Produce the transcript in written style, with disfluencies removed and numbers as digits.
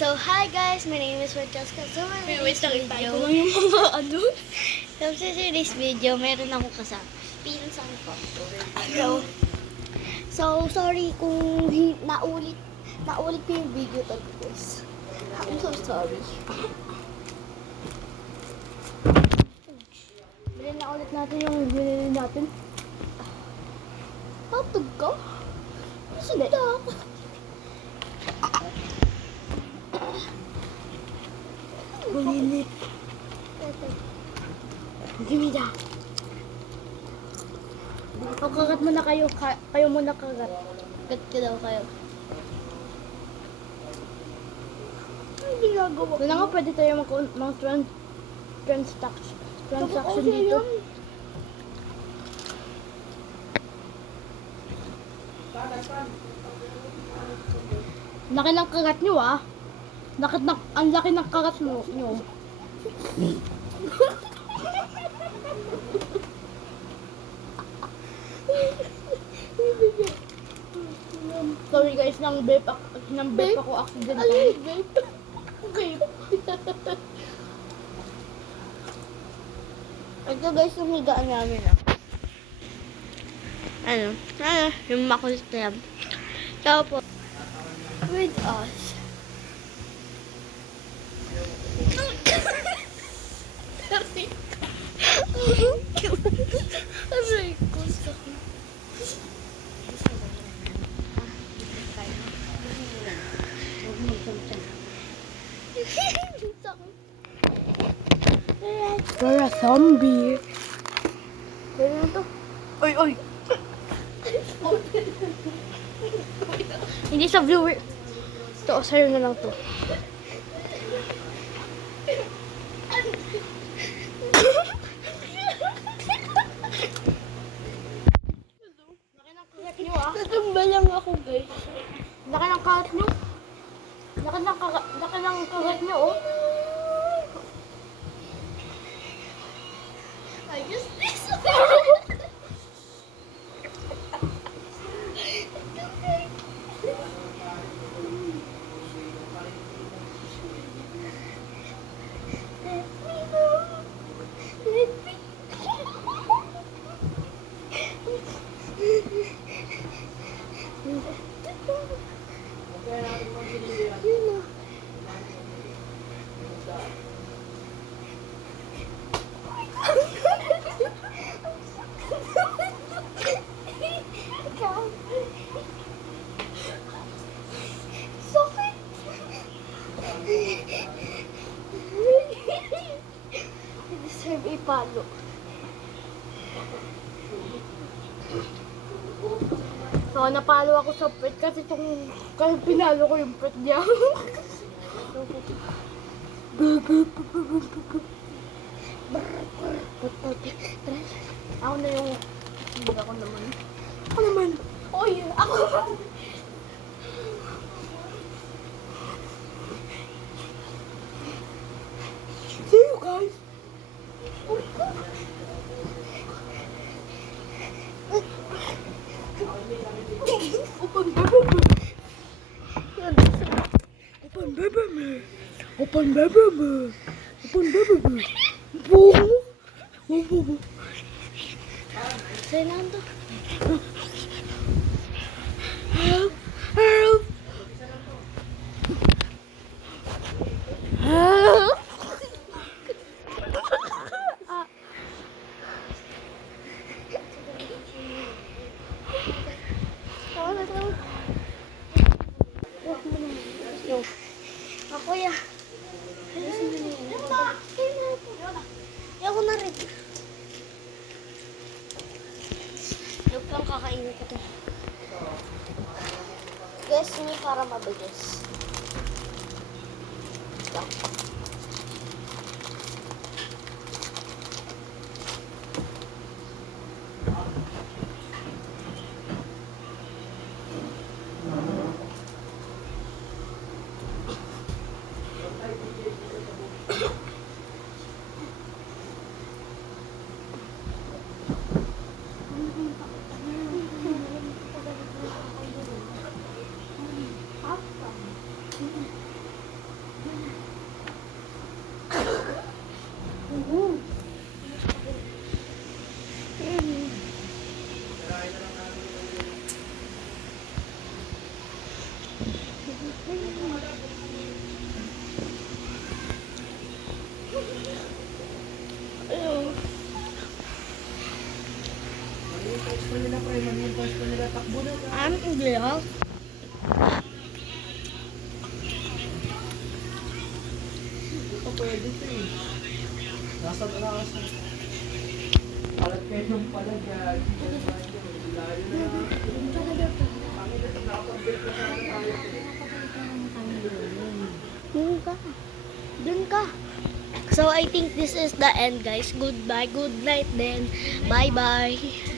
So, hi guys! My name is Francesca. So, Wait lang, itay ko video, lang yung mga ano. so, sa today's video, meron ako kasama. Pinsan ko. So, sorry kung naulit ko yung video to guys. I'm so sorry. Bilhin na ulit natin yung binili natin. Patog ka? Sunda. Bulinit. Gimida. O, kagat mo na kayo. Kayo muna kagat. Gat ka daw kayo. Ano ginagawa? Doon na nga pwede tayo transaction dito. Laki ng kagat nyo ah. Ang laki ng kagat nyo. Sorry guys, nang vape ako accident. Okay. Ito guys, yung higaan namin yung makulit na yan. Tapos, with us. Aray ko, sakit. You're a zombie. Kaya na to. Oy! Hindi sa viewer. Ito, sa'yo na lang to. Laki ng kagat nyo ah. Natamba lang ako guys. Laki ng kagat nyo. Laki ng kagat nyo oh. I just this. Deserve a palo. So, napalo ako sa pet kasi pinalo ko yung pet niya. Ako na yung... Hindi ako naman. Ako naman. Oy, ako. See you guys! Open baby. Fernando. Help! Ako ya. Ako na rin. Look lang kakainin ko to. Guess me para mabilis. Ito. Ayun. Hindi ha. Ito pwede ito eh. Nasa palat kayo ng palag. Layo na. Dun ka. Dun ka. So I think this is the end, guys. Goodbye, good night then. Bye-bye.